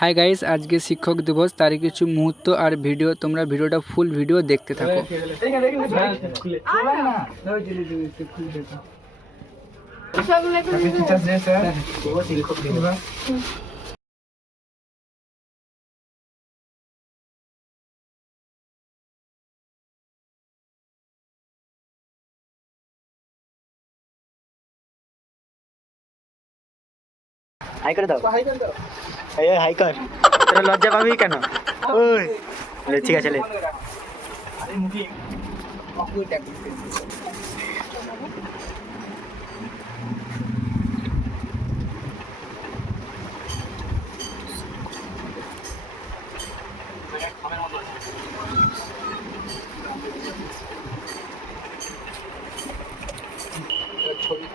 Hi guys আজকে শিক্ষক দিবস তারই কিছু মুহূর্ত আর ভিডিও তোমরা ভিডিওটা ফুল ভিডিও দেখতে থাকো। হাই করে দাও। এই এই, হাই কর। তোরা লজ্জা পাবি কেন? ওই। ঠিক আছে লে। ছবি